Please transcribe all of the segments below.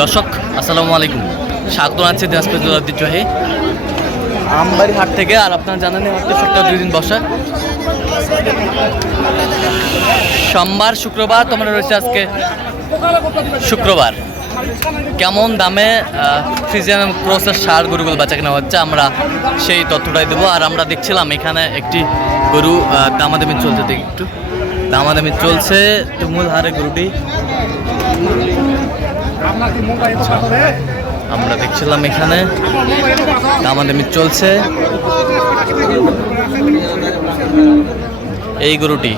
দর্শক, আসসালামু আলাইকুম। স্বাগত আছে দিনাজপুর আমবাড়ি হাট থেকে, আর আপনারা জানেন হাটটি সপ্তাহে দুই দিন বসা। সোমবার, শুক্রবার তোমরা রয়েছে আজকে শুক্রবার। কেমন দামে ফ্রিজিয়ান ক্রসের সার গরুগুলো বেচা কেনা হচ্ছে, আমরা সেই তথ্যটাই দেবো। আর আমরা দেখছিলাম এখানে একটি গরু দামাদামি চলছে একটু। দামাদামি চলছে, তুমুল হারে গরুটি আমরা দেখছিলাম এখানে। দামাদামি চলছে। এই গরুটি।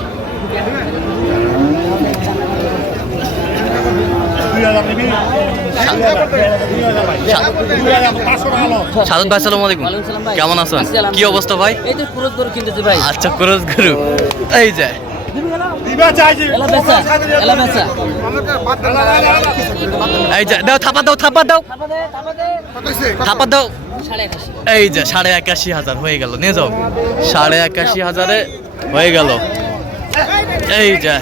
সাধন ভাই সালাম আলাইকুম। কেমন আছেন? কি অবস্থা ভাই? এই তো পুরো গরু কিনতেছি ভাই। আচ্ছা ক্রস গরু। এই যায় এই যায় দাও থাপা দাও থাপা দাও। থাপা দাও। এই যে সাড়ে একাশি হাজার হয়ে গেল নিয়ে যাও। সাড়ে একাশি হাজারে হয়ে গেল। এই যে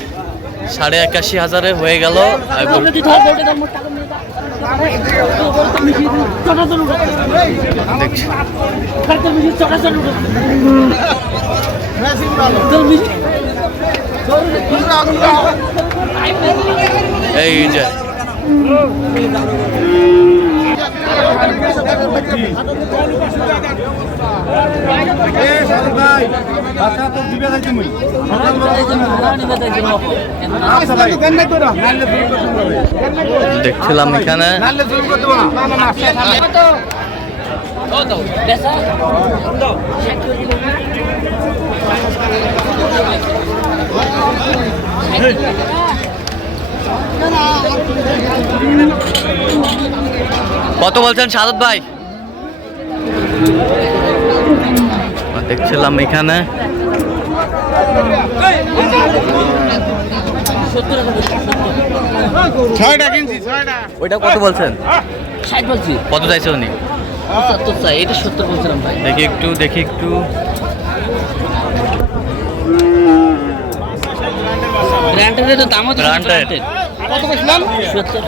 সাড়ে একাশি হাজারে হয়ে গেল আর এই যে। দেখছিলাম এখানে। কত বলছেন সাদত ভাই? দেখছিলাম এখানে। ওইটা কত বলছেন? কত চাইছে উনি? এটা সত্তর বলছিলাম ভাই। দেখি একটু দেখি একটু। ব্র্যান্ডের তো দামও তো। ব্র্যান্ডেড কত বসলাম সত্তর।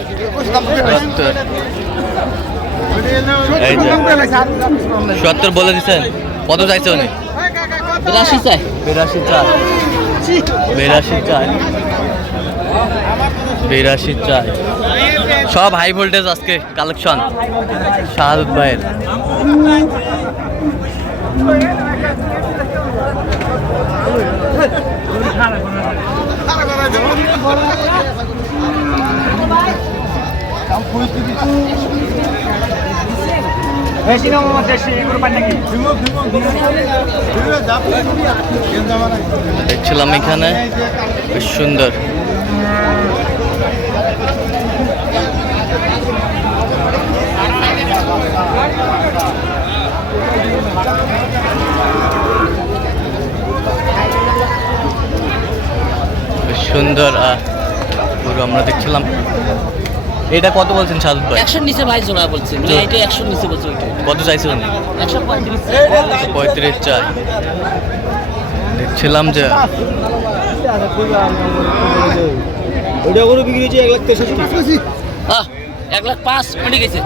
সত্তর। বলে দিচ্ছেন কত চাইছে উনি? বিরাশি চাই। বিরাশি চার বিরাশি চার বিরাশি চার সব হাই ভোল্টেজ আজকে কালেকশন শাহাদুত ভাইয়ের। দেখছিলাম এখানে বেশ সুন্দর। বেশ সুন্দর আহ, গরু আমরা দেখছিলাম। এটা কত বলছেন সাদুত ভাই? একশোর নিচে ভাই জোড়া বলছে। মানে এটা একশোর নিচে বলছে কত চাইছে উনি? একশো পঁয়ত্রিশ। পঁয়ত্রিশ চাই। দেখছিলাম যে ওইটা করে বিক্রি হয়েছে এক লাখ তেষট্টি। আহ, এক লাখ পাঁচ মিটে গেছে।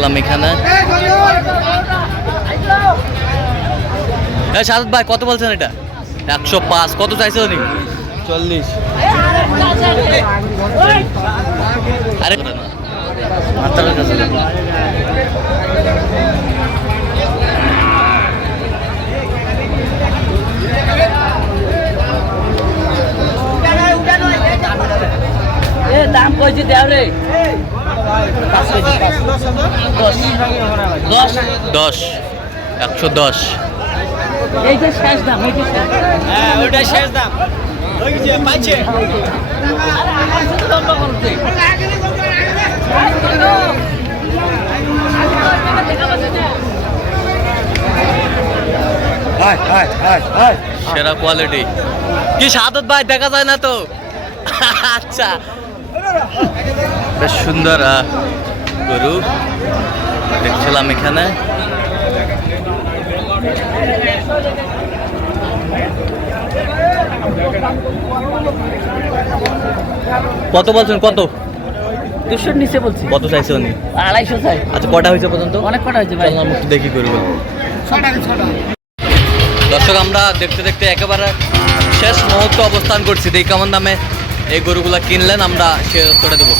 দেখছিলাম এখানে। হ্যাঁ সাদত ভাই কত বলছেন এটা? একশো পাঁচ কত চাইছে উনি? চল্লিশ। আরে কাছে দাম কইছি দেও রে। দশ। দশ। দশ একশো দশ। এইটা শেষ দাম হ্যাঁ ওইটা শেষ দাম। ওই যে পাইছে। লম্বা করতে হাই হাই হাই হাই। সেরা কোয়ালিটি কি সাদত ভাই দেখা যায় না তো? আচ্ছা। বেশ সুন্দর গরু দেখছিলাম এখানে। কত বলছেন? কত? দুশোর নিচে বলছি। কত চাইছে উনি? আড়াইশো চাই। আচ্ছা কটা হয়েছে পর্যন্ত? অনেক কটা হয়েছে ভাই? একটু দেখি করব দর্শক আমরা দেখতে দেখতে একেবারে শেষ মুহূর্ত অবস্থান করছি। দেখি কেমন দামে এই গরুগুলা কিনলেন আমরা সে উত্তরে দেবো।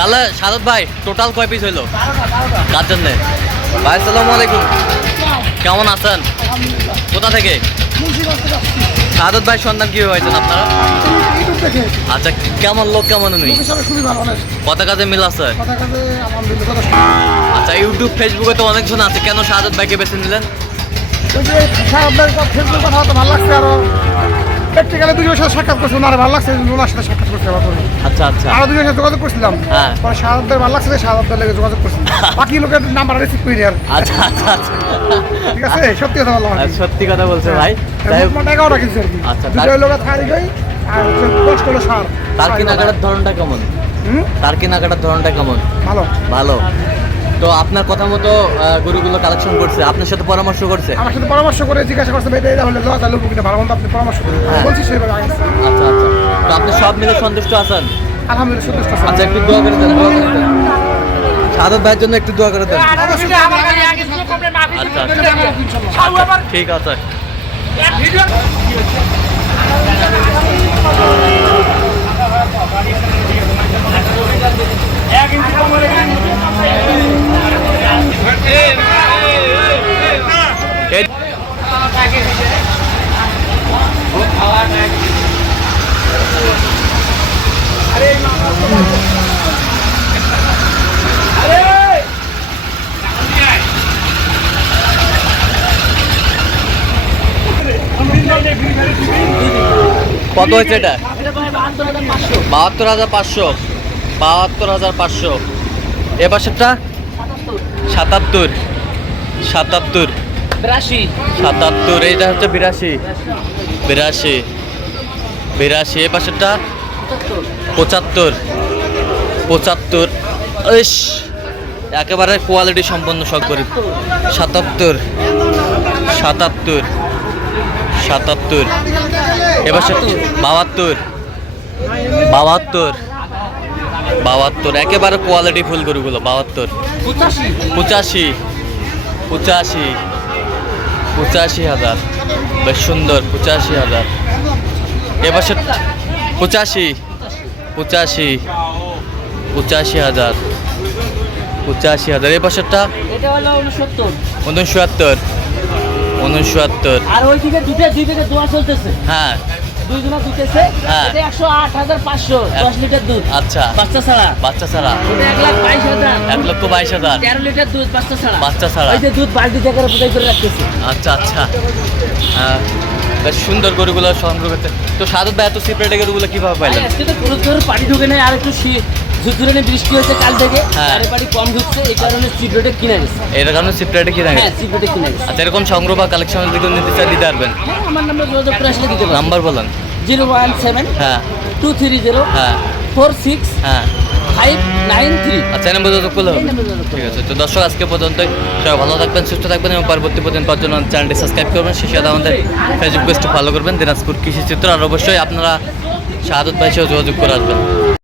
তাহলে সাদত ভাই টোটাল কয় পিস হইল? কার জন্যে? ভাই, আসসালামু আলাইকুম। কেমন আছেন? কোথা থেকে? সাদত ভাই, সন্ধান কি হয়েছেন আপনারা? আচ্ছা কেমন লোক, কেমন উনি? কাজে মিল আছে? আচ্ছা ইউটিউব ফেসবুকে তো অনেক অনেকজন আছে। কেন সাদত ভাইকে বেছে নিলেন? ফেসবুক কথা ভালো লাগছে আরও। প্র্যাকটিক্যালি দুজনের সাথে সাক্ষাৎ করছিলাম আর ভালো লাগছে ওনার সাথে সাক্ষাৎ করতে পারব আচ্ছা আচ্ছা। আরও দুজনের সাথে যোগাযোগ করছিলাম। হ্যাঁ। পরে শাহাদার ভালো লাগছে শাহাদার লেগে যোগাযোগ করছিলাম বাকি লোকের নাম্বার রিসিভ করি আর। আচ্ছা আচ্ছা আচ্ছা। ঠিক আছে? সত্যি কথা বললাম সত্যি কথা বলছে ভাই। যাই হোক, মোট এগারোটা কিছু আর কি। আচ্ছা, তার- দুটো লোক থাকি গই আর দশ কিলো সার। তার কেনাকাটার ধরনটা কেমন? হুম? তার কেনাকাটার ধরনটা কেমন? ভালো। ভালো। তো আপনার কথা মতো গরুগুলো কালেকশন করছে আপনার সাথে পরামর্শ করছে আমার সাথে পরামর্শ করে জিজ্ঞাসা করছে ভাই এটা হলে যায় লোক কিনা ভালো মন্দ আপনি পরামর্শ করুন হ্যাঁ। বলছি সেভাবে আগে আচ্ছা আচ্ছা তো আপনি সব মিলে সন্তুষ্ট আছেন আলহামদুলিল্লাহ সন্তুষ্ট আছি। আচ্ছা একটু দোয়া করে দেন দোয়া করে দেন সাদত ভাইয়ের জন্য একটু দোয়া করে দেন আচ্ছা আচ্ছা ঠিক আছে এই- কত হয়েছে এটা? বাহাত্তর হাজার পাঁচশো। বাহাত্তর হাজার পাঁচশো। এ পাশেরটা? সাতাত্তর। সাতাত্তর। বিরাশি। সাতাত্তর এইটা হচ্ছে বিরাশি। বিরাশি। বিরাশি এ পাশেরটা? পঁচাত্তর। পঁচাত্তর। ইস একেবারে কোয়ালিটি সম্পন্ন সব করি। সাতাত্তর। সাতাত্তর। সাতাত্তর। এবার বাহাত্তর। বাহাত্তর। বাহাত্তর। একেবারে কোয়ালিটি ফুল গরুগুলো বাহাত্তর। পঁচাশি। পঁচাশি। পঁচাশি। হাজার। বেশ সুন্দর পঁচাশি হাজার। এবার পঁচাশি। পঁচাশি। পঁচাশি হাজার। পঁচাশি হাজার। পাশেরটা এটা উনসত্তর। উনসত্তর। আর ওইদিকে দুই থেকে দোয়া চলতেছে। হ্যাঁ। দুইজনা হ্যাঁ। এটা একশো আট হাজার পাঁচশো দশ লিটার দুধ। আচ্ছা। বাচ্চা ছাড়া। বাচ্চা ছাড়া। এক লাখ বাইশ হাজার। এক লক্ষ বাইশ হাজার। তেরো লিটার দুধ বাচ্চা ছাড়া। বাচ্চা ছাড়া। ওই যে দুধ বালতি থেকে বোঝাই করে রাখতেছে। আচ্ছা আচ্ছা। হ্যাঁ, বেশ সুন্দর গরুগুলো সংগ্রহ করতে তো সাদত ভাই এত সিপ্রেটে গরুগুলো কীভাবে পাইলেন? আজকে তো পানি ঢুকে নেই আর একটু বৃষ্টি হয়েছে কাল থেকে হ্যাঁ। কম ঢুকছে এই কারণে কিনে গেছে এর কারণে সিপ্রেটে কিনা হ্যাঁ গেছে রোডে কিনে গেছে আচ্ছা এরকম সংগ্রহ বা কালেকশন যদি কেউ নিতে চায় দিতে পারবেন? হ্যাঁ আমার নাম্বার যোগাযোগ করে আসলে দিতে নাম্বার বলেন। জিরো ওয়ান সেভেন হ্যাঁ। টু থ্রি জিরো হ্যাঁ। ফোর সিক্স হ্যাঁ। Five nine three. আচ্ছা নাম্বার যোগাযোগ করলে ঠিক আছে তো দর্শক আজকে পর্যন্ত সবাই ভালো থাকবেন সুস্থ থাকবেন এবং পরবর্তী পর্যন্ত পাওয়ার জন্য চ্যানেলটি সাবস্ক্রাইব করবেন। সেই সাথে আমাদের ফেসবুক পেজটি ফলো করবেন দিনাজপুর কৃষি চিত্র। আর অবশ্যই আপনারা শাহাদত ভাই সাথে যোগাযোগ করে আসবেন।